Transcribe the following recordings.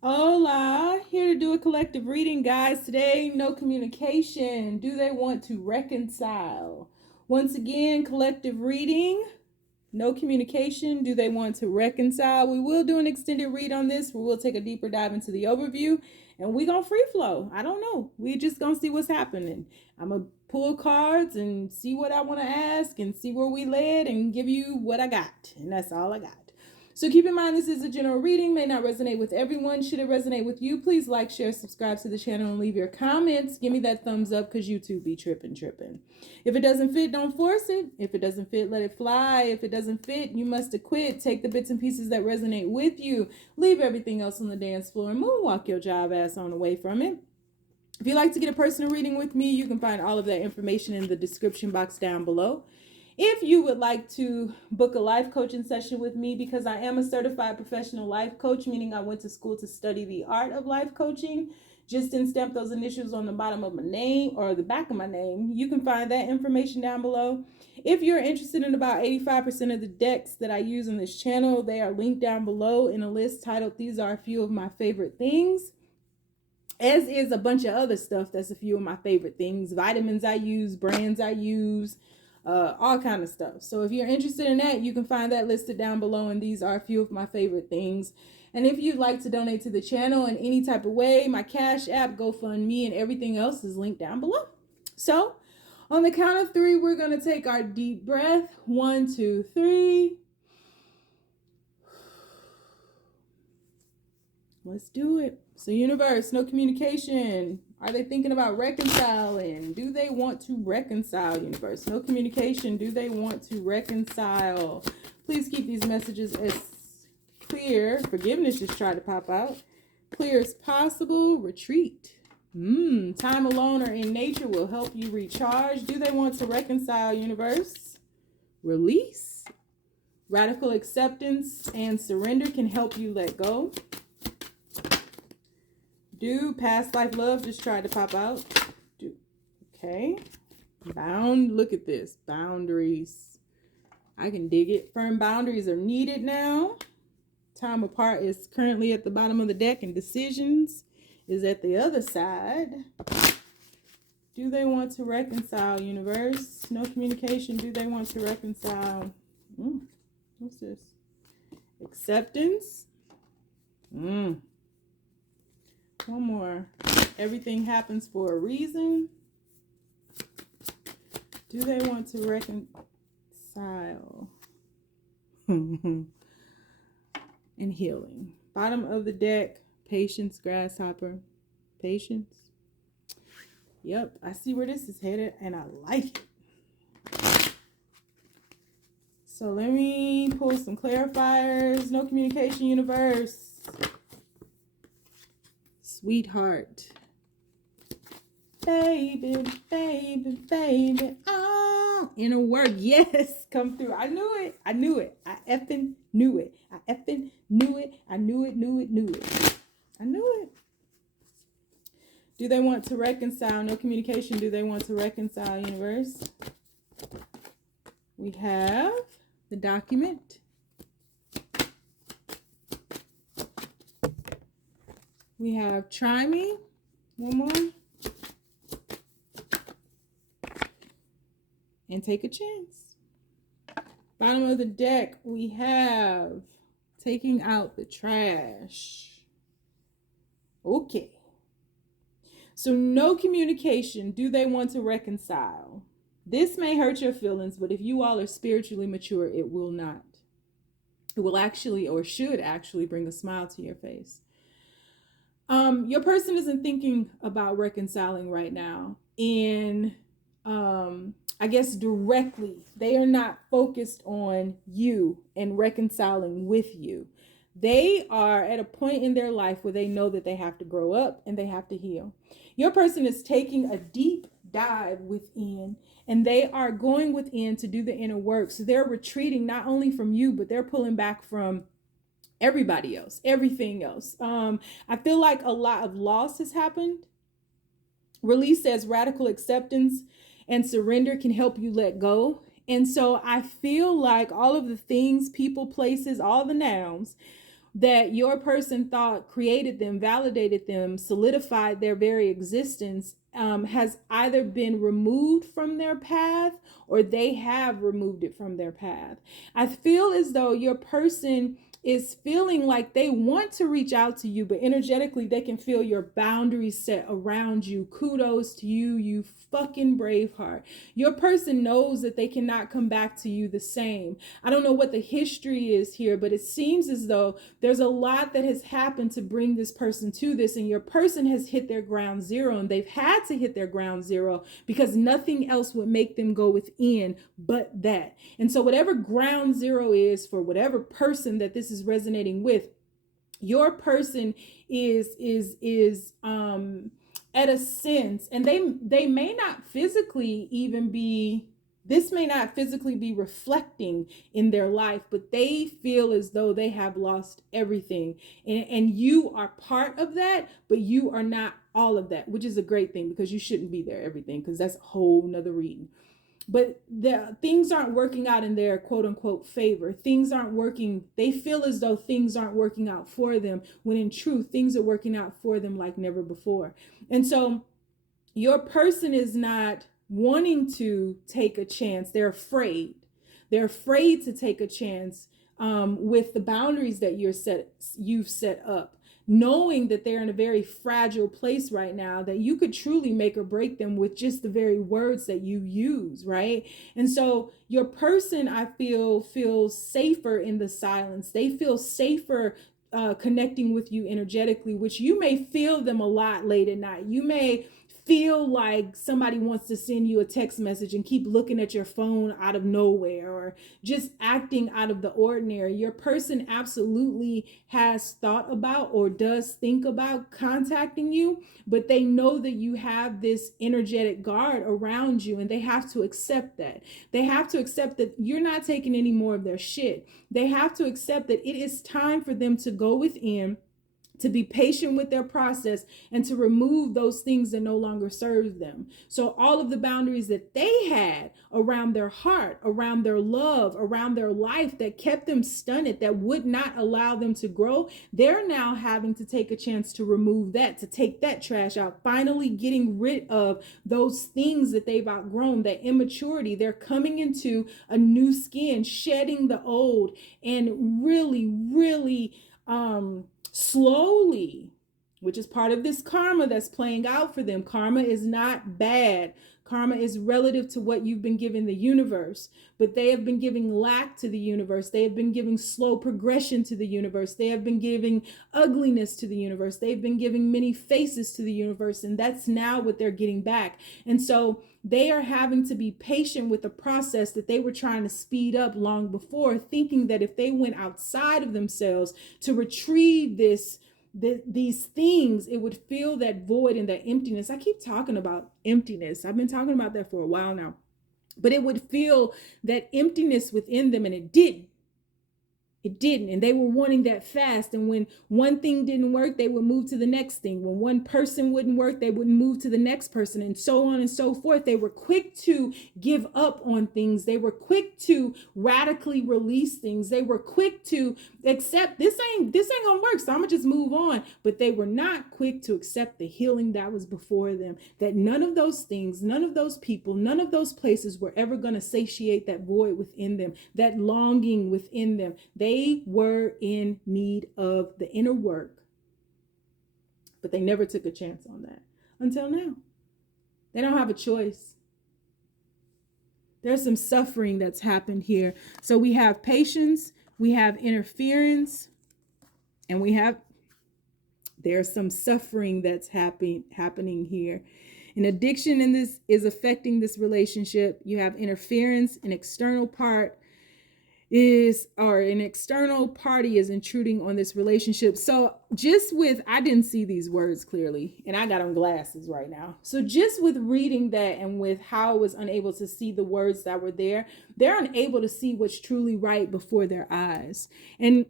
Hola, here to do a collective reading, guys. Today, no communication. Do they want to reconcile? Once again, collective reading, no communication. Do they want to reconcile? We will do an extended read on this. We will take a deeper dive into the overview and we gonna free flow. I don't know. We just gonna see what's happening. I'm gonna pull cards and see what I want to ask and see where we led and give you what I got. And that's all I got. So keep in mind, this is a general reading, may not resonate with everyone. Should it resonate with you, please like, share, subscribe to the channel, and leave your comments. Give me that thumbs up because YouTube be tripping. If it doesn't fit, don't force it. If it doesn't fit, let it fly. If it doesn't fit, you must acquit. Take the bits and pieces that resonate with you. Leave everything else on the dance floor and moonwalk your job ass on away from it. If you'd like to get a personal reading with me, you can find all of that information in the description box down below. If you would like to book a life coaching session with me, because I am a certified professional life coach, meaning I went to school to study the art of life coaching, just didn't stamp those initials on the bottom of my name or the back of my name. You can find that information down below. If you're interested in about 85% of the decks that I use on this channel, they are linked down below in a list titled "These Are a Few of My Favorite Things." As is a bunch of other stuff that's a few of my favorite things. Vitamins I use, brands I use, all kind of stuff. So if you're interested in that, you can find that listed down below, and these are a few of my favorite things. And if you'd like to donate to the channel in any type of way, my Cash App, GoFundMe, and everything else is linked down below. So on the count of 3, we're going to take our deep breath. 1, 2, 3. Let's do it. So universe, no communication. Are they thinking about reconciling? Do they want to reconcile, universe? No communication. Do they want to reconcile? Please keep these messages as clear. Forgiveness just tried to pop out. Clear as possible. Retreat. Time alone or in nature will help you recharge. Do they want to reconcile, universe? Release. Radical acceptance and surrender can help you let go. Do past life love just tried to pop out? Do. Okay. Look at this. Boundaries. I can dig it. Firm boundaries are needed now. Time apart is currently at the bottom of the deck, and decisions is at the other side. Do they want to reconcile, universe? No communication. Do they want to reconcile? What's this? Acceptance. One more. Everything happens for a reason. Do they want to reconcile? And healing. Bottom of the deck. Patience, grasshopper. Patience. Yep, I see where this is headed, and I like it. So let me pull some clarifiers. No communication, universe. Sweetheart. Baby, baby, baby. Oh, inner work. Yes, come through. I knew it. I knew it. I effing knew it. I effing knew it. I knew it. I knew it. Do they want to reconcile? No communication. Do they want to reconcile, universe? We have the document. We have try me. One more. And take a chance. Bottom of the deck, we have taking out the trash. Okay. So no communication. Do they want to reconcile? This may hurt your feelings, but if you all are spiritually mature, it will not. It will actually, or should actually, bring a smile to your face. Your person isn't thinking about reconciling right now. And I guess directly, they are not focused on you and reconciling with you. They are at a point in their life where they know that they have to grow up and they have to heal. Your person is taking a deep dive within, and they are going within to do the inner work. So they're retreating not only from you, but they're pulling back from everybody else, everything else. I feel like a lot of loss has happened. Release says radical acceptance and surrender can help you let go. And so I feel like all of the things, people, places, all the nouns that your person thought created them, validated them, solidified their very existence, has either been removed from their path or they have removed it from their path. I feel as though your person is feeling like they want to reach out to you, but energetically they can feel your boundaries set around you. Kudos to you, you fucking Braveheart. Your person knows that they cannot come back to you the same. I don't know what the history is here, but it seems as though there's a lot that has happened to bring this person to this, and your person has hit their ground zero, and they've had to hit their ground zero because nothing else would make them go within but that. And so whatever ground zero is for whatever person that this is resonating with, your person is at a sense, and they may not physically even be, this may not physically be reflecting in their life, but they feel as though they have lost everything. And you are part of that, but you are not all of that, which is a great thing because you shouldn't be there, everything, because that's a whole nother reading. But the things aren't working out in their quote unquote favor. Things aren't working. They feel as though things aren't working out for them, when in truth, things are working out for them like never before. And so your person is not wanting to take a chance. They're afraid. They're afraid to take a chance with the boundaries that you've set up, knowing that they're in a very fragile place right now, that you could truly make or break them with just the very words that you use, right? And so your person, I feel, feels safer in the silence. They feel safer connecting with you energetically, which you may feel them a lot late at night. You may feel like somebody wants to send you a text message and keep looking at your phone out of nowhere, or just acting out of the ordinary. Your person absolutely has thought about or does think about contacting you, but they know that you have this energetic guard around you, and they have to accept that. They have to accept that you're not taking any more of their shit. They have to accept that it is time for them to go within, to be patient with their process, and to remove those things that no longer serve them. So all of the boundaries that they had around their heart, around their love, around their life, that kept them stunted, that would not allow them to grow, they're now having to take a chance to remove that, to take that trash out, finally getting rid of those things that they've outgrown, that immaturity. They're coming into a new skin, shedding the old, and really slowly, which is part of this karma that's playing out for them. Karma is not bad. Karma is relative to what you've been giving the universe, but they have been giving lack to the universe. They have been giving slow progression to the universe. They have been giving ugliness to the universe. They've been giving many faces to the universe, and that's now what they're getting back. And so they are having to be patient with the process that they were trying to speed up long before, thinking that if they went outside of themselves to retrieve these things, it would fill that void and that emptiness. I keep talking about emptiness. I've been talking about that for a while now, but it would fill that emptiness within them, and it didn't. It didn't. And they were wanting that fast. And when one thing didn't work, they would move to the next thing. When one person wouldn't work, they would move to the next person, and so on and so forth. They were quick to give up on things. They were quick to radically release things. They were quick to accept this ain't gonna work, so I'm gonna just move on. But they were not quick to accept the healing that was before them, that none of those things, none of those people, none of those places were ever gonna satiate that void within them, that longing within them. They were in need of the inner work, but they never took a chance on that until now. They don't have a choice. There's some suffering that's happened here. So we have patience, we have interference, and there's some suffering that's happening here. An addiction in this is affecting this relationship. You have interference, an external party is intruding on this relationship. So I didn't see these words clearly, and I got on glasses right now. So just with reading that, and with how I was unable to see the words that were there, they're unable to see what's truly right before their eyes. And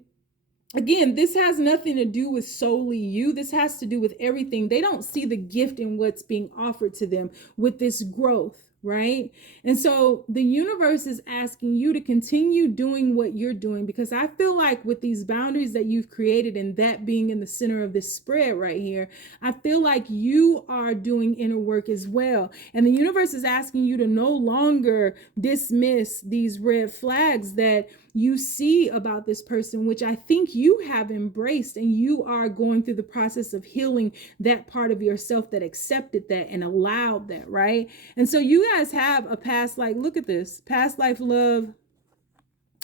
again, this has nothing to do with solely you. This has to do with everything. They don't see the gift in what's being offered to them with this growth. right? And so the universe is asking you to continue doing what you're doing, because I feel like with these boundaries that you've created and that being in the center of this spread right here, I feel like you are doing inner work as well. And the universe is asking you to no longer dismiss these red flags that you see about this person, which I think you have embraced, and you are going through the process of healing that part of yourself that accepted that and allowed that, right? And so you guys have a past life, look at this, past life love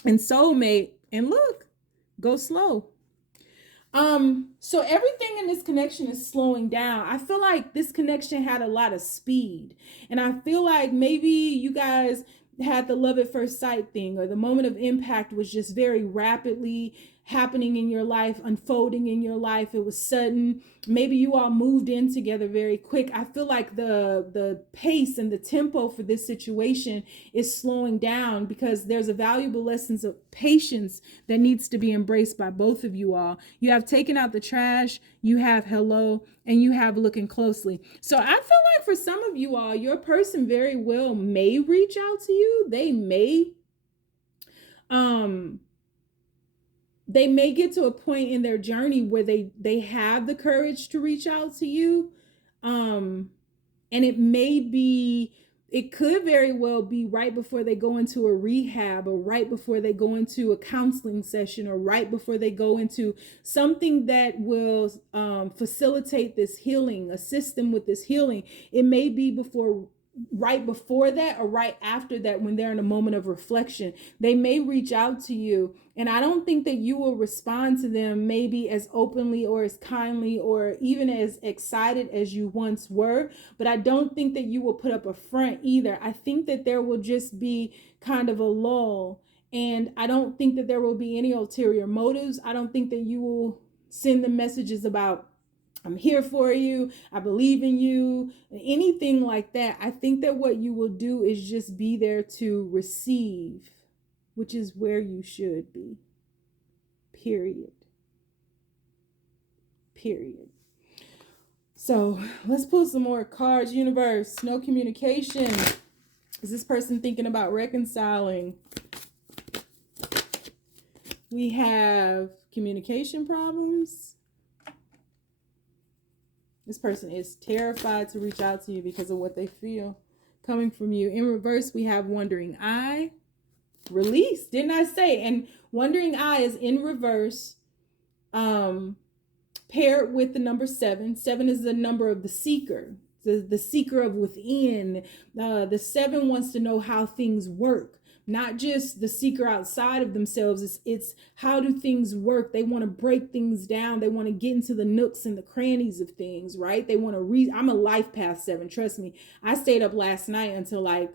and soulmate, and look, go slow. So everything in this connection is slowing down. I feel like this connection had a lot of speed, and I feel like maybe you guys had the love at first sight thing, or the moment of impact was just very rapidly happening in your life, unfolding in your life. It was sudden. Maybe you all moved in together very quick. I feel like the pace and the tempo for this situation is slowing down, because there's a valuable lessons of patience that needs to be embraced by both of you all. You have taken out the trash, you have hello, and you have looking closely. So I feel like for some of you all, your person very well may reach out to you. They may get to a point in their journey where they have the courage to reach out to you. And it could very well be right before they go into a rehab, or right before they go into a counseling session, or right before they go into something that will facilitate this healing, assist them with this healing. It may be right before that, or right after that, when they're in a moment of reflection. They may reach out to you, and I don't think that you will respond to them maybe as openly or as kindly or even as excited as you once were, but I don't think that you will put up a front either. I think that there will just be kind of a lull, and I don't think that there will be any ulterior motives. I don't think that you will send them messages about, I'm here for you, I believe in you, anything like that. I think that what you will do is just be there to receive, which is where you should be. Period. So let's pull some more cards. Universe, no communication. Is this person thinking about reconciling? We have communication problems. This person is terrified to reach out to you because of what they feel coming from you. In reverse, we have wandering eye. Release, didn't I say? And wandering eye is in reverse, paired with the number 7. 7 is the number of the seeker, the seeker of within. The 7 wants to know how things work. Not just the seeker outside of themselves. It's how do things work? They want to break things down. They want to get into the nooks and the crannies of things, right? They want to I'm a life path 7. Trust me. I stayed up last night until like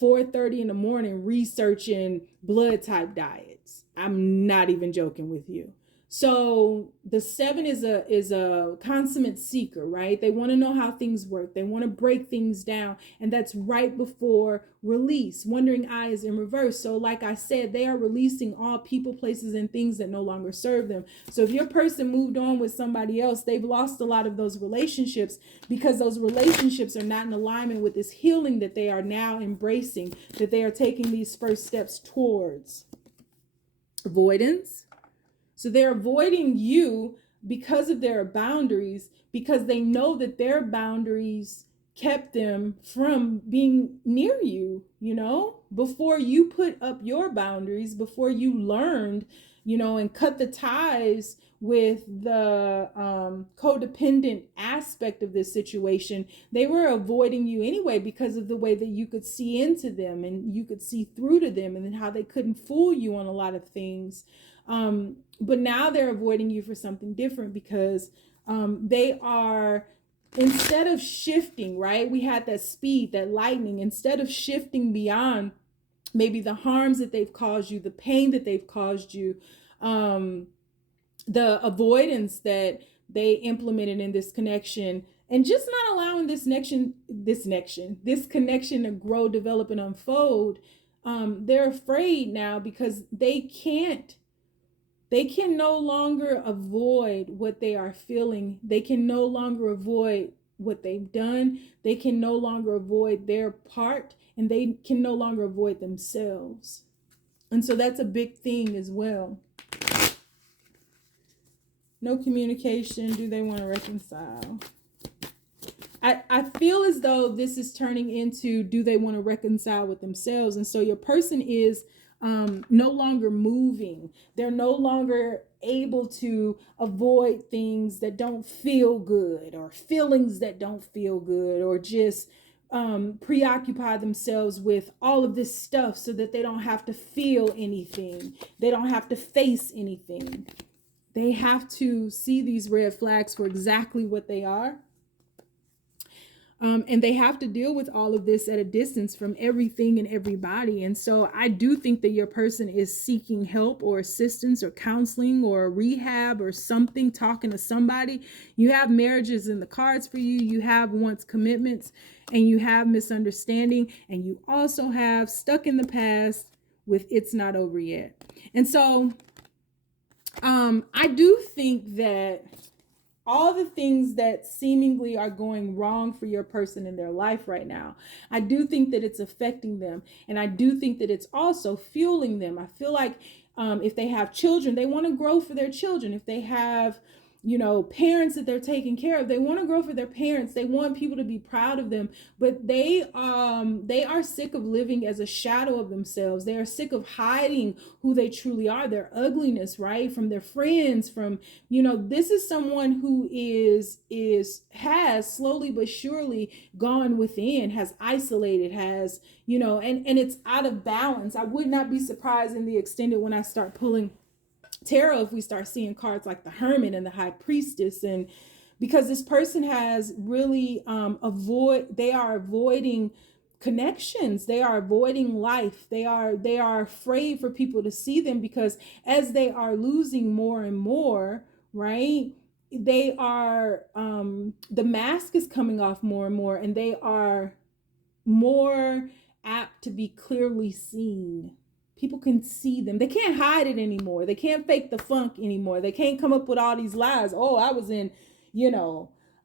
4:30 in the morning researching blood type diets. I'm not even joking with you. So the 7 is a consummate seeker, right? They want to know how things work. They want to break things down. And that's right before release. Wandering eye is in reverse. So like I said, they are releasing all people, places, and things that no longer serve them. So if your person moved on with somebody else, they've lost a lot of those relationships, because those relationships are not in alignment with this healing that they are now embracing, that they are taking these first steps towards. Avoidance. So they're avoiding you because of their boundaries, because they know that their boundaries kept them from being near you, before you put up your boundaries, before you learned, and cut the ties with the codependent aspect of this situation. They were avoiding you anyway because of the way that you could see into them and you could see through to them, and then how they couldn't fool you on a lot of things. But now they're avoiding you for something different, because they are, instead of shifting, right? We had that speed, that lightning. Instead of shifting beyond maybe the harms that they've caused you, the pain that they've caused you, the avoidance that they implemented in this connection, and just not allowing this connection to grow, develop, and unfold, they're afraid now, because they can no longer avoid what they are feeling. They can no longer avoid what they've done. They can no longer avoid their part, and they can no longer avoid themselves. And so that's a big thing as well. No communication. Do they want to reconcile? I feel as though this is turning into, do they want to reconcile with themselves? And so your person is no longer moving. They're no longer able to avoid things that don't feel good, or feelings that don't feel good, or just preoccupy themselves with all of this stuff so that they don't have to feel anything. They don't have to face anything. They have to see these red flags for exactly what they are. And they have to deal with all of this at a distance from everything and everybody. And so I do think that your person is seeking help or assistance or counseling or rehab or something, talking to somebody. You have marriages in the cards for you. You have once commitments, and you have misunderstanding. And you also have stuck in the past with it's not over yet. And so I do think that all the things that seemingly are going wrong for your person in their life right now, I do think that it's affecting them. And I do think that it's also fueling them. I feel like if they have children, they want to grow for their children. If they have, parents that they're taking care of, they want to grow for their parents. They want people to be proud of them, but they are sick of living as a shadow of themselves. They are sick of hiding who they truly are, their ugliness, right? From their friends, from, this is someone who has slowly but surely gone within, has isolated, has, and it's out of balance. I would not be surprised in the extended when I start pulling tarot if we start seeing cards like the Hermit and the High Priestess, and because this person has really they are avoiding connections, they are avoiding life, they are afraid for people to see them, because as they are losing more and more, right, they are the mask is coming off more and more, and they are more apt to be clearly seen. People can see them. They can't hide it anymore. They can't fake the funk anymore. They can't come up with all these lies. Oh, I was in,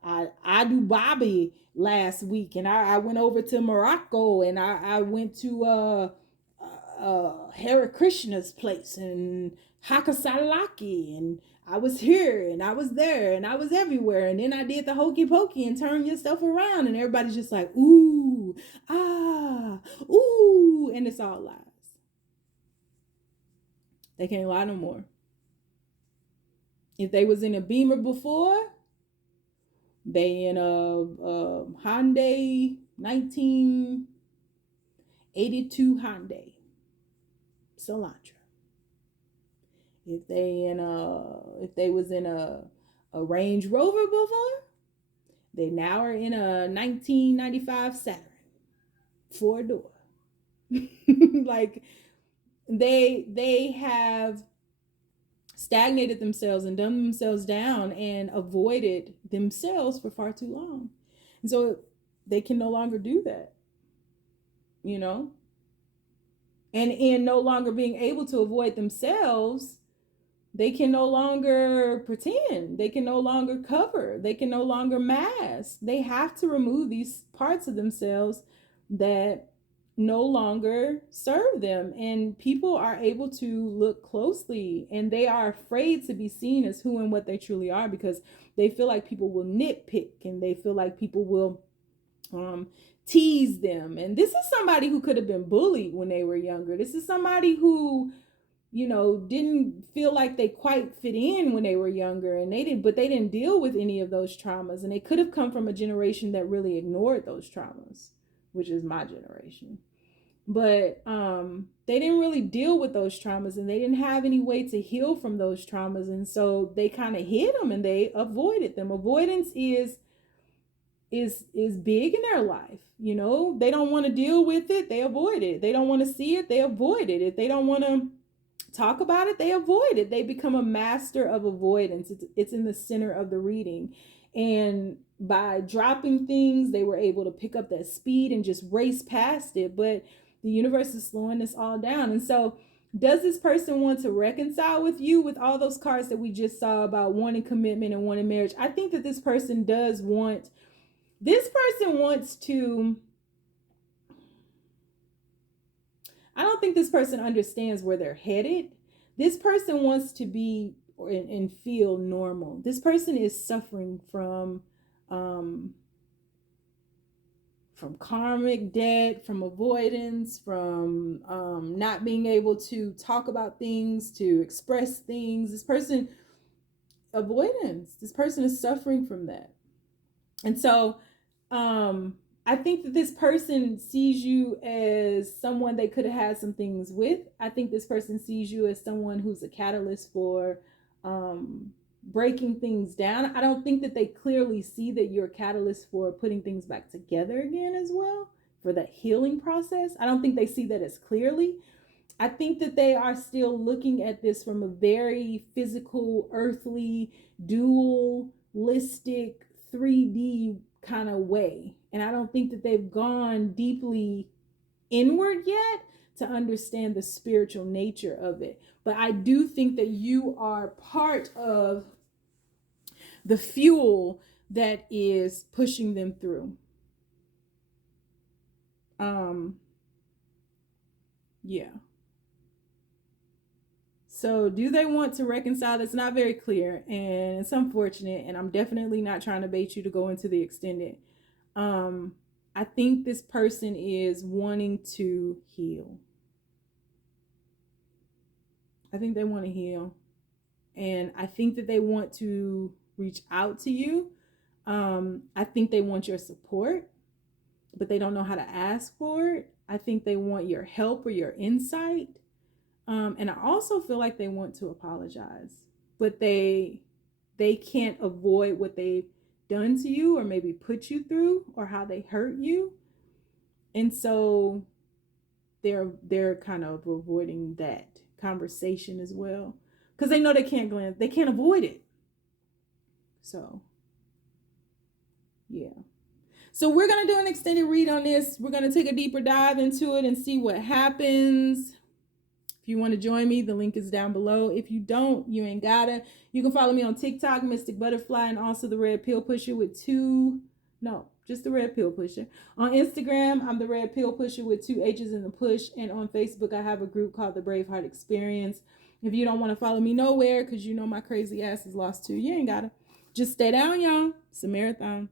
I do Bobby last week, and I went over to Morocco, and I went to Hare Krishna's place and Hakasalaki, and I was here and I was there and I was everywhere, and then I did the hokey pokey and turn yourself around, and everybody's just like, ooh, ah, ooh, and it's all lies. They can't lie no more. If they was in a Beamer before, they in a Hyundai 1982 Hyundai Elantra. If they was in a Range Rover before, they now are in a 1995 Saturn 4-door. Like they have stagnated themselves and dumbed themselves down and avoided themselves for far too long. And so they can no longer do that, and in no longer being able to avoid themselves, they can no longer pretend, they can no longer cover, they can no longer mask. They have to remove these parts of themselves that no longer serve them, and people are able to look closely, and they are afraid to be seen as who and what they truly are, because they feel like people will nitpick, and they feel like people will tease them. And this is somebody who could have been bullied when they were younger. This is somebody who didn't feel like they quite fit in when they were younger, and they didn't deal with any of those traumas, and they could have come from a generation that really ignored those traumas, which is my generation. But they didn't really deal with those traumas, and they didn't have any way to heal from those traumas, and so they kind of hid them and they avoided them. Avoidance is big in their life. They don't want to deal with it, they avoid it. They don't want to see it, they avoid it. If they don't want to talk about it, they avoid it. They become a master of avoidance. It's in the center of the reading. And by dropping things, they were able to pick up that speed and just race past it. But the universe is slowing this all down. And so does this person want to reconcile with you with all those cards that we just saw about wanting commitment and wanting marriage? I think that this person does want This person wants to, I don't think this person understands where they're headed. This person wants to be and feel normal. This person is suffering from karmic debt, from avoidance, from not being able to talk about things, to express things. This person, avoidance. This person is suffering from that. And so I think that this person sees you as someone they could have had some things with. I think this person sees you as someone who's a catalyst for breaking things down. I don't think that they clearly see that you're a catalyst for putting things back together again as well, for that healing process. I don't think they see that as clearly. I think that they are still looking at this from a very physical, earthly, dualistic, 3D kind of way. And I don't think that they've gone deeply inward yet to understand the spiritual nature of it. But I do think that you are part of the fuel that is pushing them through. Yeah. So do they want to reconcile? It's not very clear, and it's unfortunate, and I'm definitely not trying to bait you to go into the extended. I think this person is wanting to heal. I think they want to heal. And I think that they want to reach out to you. I think they want your support, but they don't know how to ask for it. I think they want your help or your insight. And I also feel like they want to apologize, but they can't avoid what they've done to you or maybe put you through or how they hurt you. And so they're kind of avoiding that conversation as well, because they know they can't avoid it. So yeah. So we're going to do an extended read on this. We're going to take a deeper dive into it and see what happens. If you want to join me, the link is down below. If you don't, you ain't gotta. You can follow me on TikTok, Mystic Butterfly, and also the Red Pill Pusher just the Red Pill Pusher. On Instagram, I'm the Red Pill Pusher with 2 H's in the push. And on Facebook, I have a group called the Braveheart Experience. If you don't want to follow me nowhere because you know my crazy ass is lost too, you ain't gotta. Just stay down, y'all. It's a marathon.